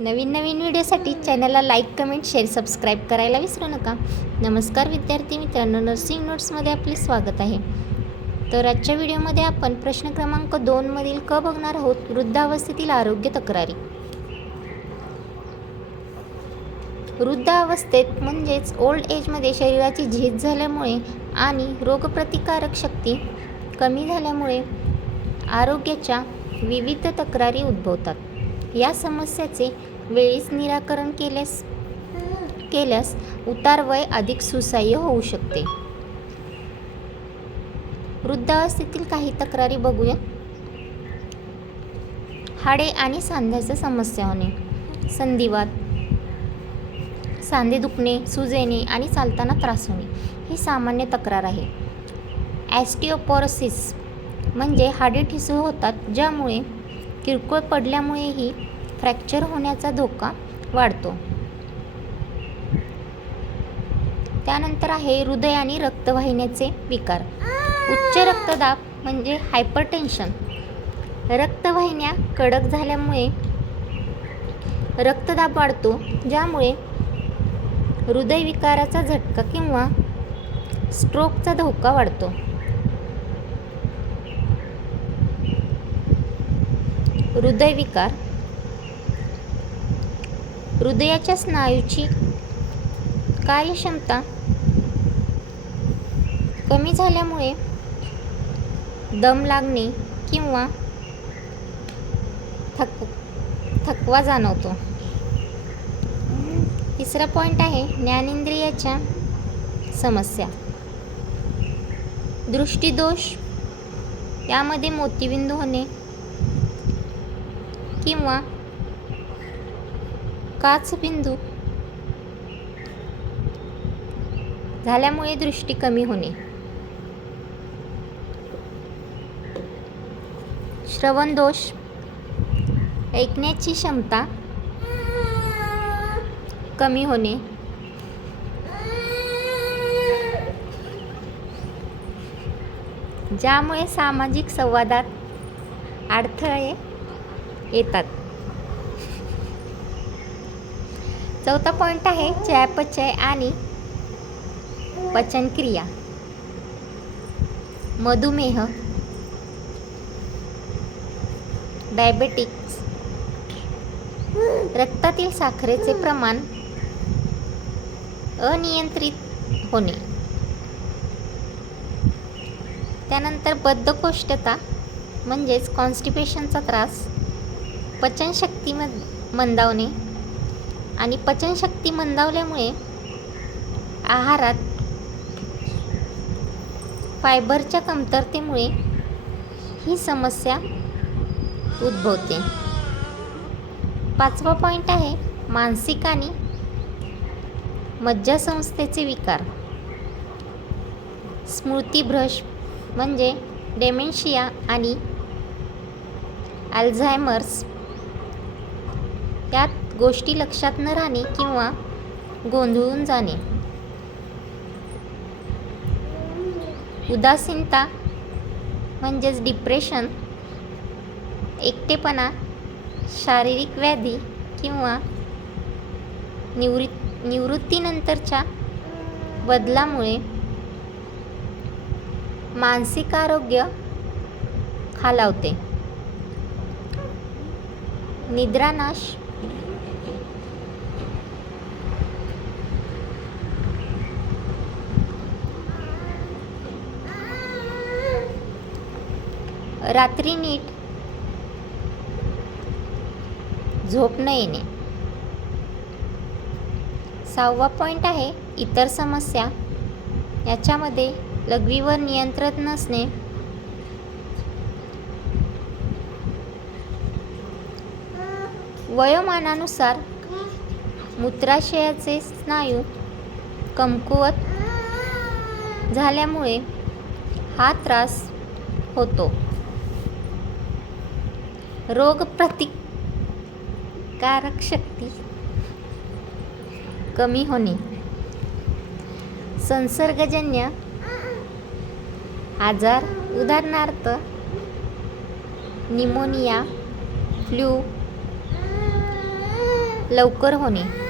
नवीन व्हिडिओसाठी चॅनलला like, comment, share, subscribe करायला विसरू नका. नमस्कार विद्यार्थी मित्रांनो, नर्सिंग नोट्समध्ये आपले स्वागत आहे. तर आजच्या व्हिडिओमध्ये आपण प्रश्न क्रमांक 2 मधील क बघणार आहोत. वृद्धावस्थेतील आरोग्य तक्रारी. वृद्धावस्थेत म्हणजेच ओल्ड एजमध्ये शरीराची झीज झाल्यामुळे आणि रोगप्रतिकारक शक्ती कमी झाल्यामुळे आरोग्याच्या विविध तक्रारी उद्भवतात. या समस्येचे वेळीच निराकरण केल्यास उतारवय अधिक सुसह्य होऊ शकते. वृद्धावस्थेतील काही तक्रारी बघूया. हाडे आणि सांध्याच्या समस्या होणे, संधिवात, सांधे दुखणे, सूज येणे आणि चालताना त्रास होणे ही सामान्य तक्रार आहे. ऑस्टिओपोरोसिस म्हणजे हाडे ठिसूळ होतात, ज्यामुळे किरकोळ पडल्यामुळेही फ्रॅक्चर होण्याचा धोका वाढतो. त्यानंतर आहे हृदय आणि रक्तवाहिन्याचे विकार. उच्च रक्तदाब म्हणजे हायपरटेन्शन. रक्तवाहिन्या कडक झाल्यामुळे रक्तदाब वाढतो, ज्यामुळे हृदयविकाराचा झटका किंवा स्ट्रोकचा धोका वाढतो. हृदयविकार, हृदयाच्या स्नायूची कार्यक्षमता कमी झाल्यामुळे दम लागणे किंवा थकवा जाणवतो. तिसरा पॉईंट आहे ज्ञानेंद्रियाच्या समस्या. दृष्टिदोष, यामध्ये मोतीबिंदू होणे किंवा काचबिंदू झाल्यामुळे दृष्टी कमी होणे. श्रवण दोष, ऐकण्याची क्षमता कमी होणे. ज्यामुळे सामाजिक संवादात अडथळे येतात. चौथा पॉईंट आहे चयापचय आणि पचनक्रिया. मधुमेह, डायबेटिक्स, रक्तातील साखरेचे प्रमाण अनियंत्रित होणे. त्यानंतर बद्धकोष्ठता म्हणजेच कॉन्स्टिपेशनचा त्रास, पचनशक्ती मंदावणे आणि पचनशक्ती मंदावल्यामुळे आहारात फायबरच्या कमतरतेमुळे ही समस्या उद्भवते. पाचवा पॉईंट आहे मानसिक आणि मज्जासंस्थेचे विकार. स्मृतिभ्रंश म्हणजे डेमेन्शिया आणि अल्झायमर्स. त्यात गोष्टी लक्षात न राहणे किंवा गोंधळून जाणे. उदासीनता म्हणजेच डिप्रेशन, एकटेपणा, शारीरिक व्याधी किंवा निवृत्तीनंतरच्या बदलामुळे मानसिक आरोग्य खालावते. निद्रानाश, रात्री नीट झोप न येणे. सहावा पॉईंट आहे इतर समस्या. याच्यामध्ये लघवीवर नियंत्रण नसणे, वयोमानानुसार मूत्राशयाचे स्नायू कमकुवत झाल्यामुळे हा त्रास होतो. रोगप्रतिकारक शक्ती कमी होणे. संसर्गजन्य आजार, उदाहरणार्थ निमोनिया, फ्लू, लवकर होणे.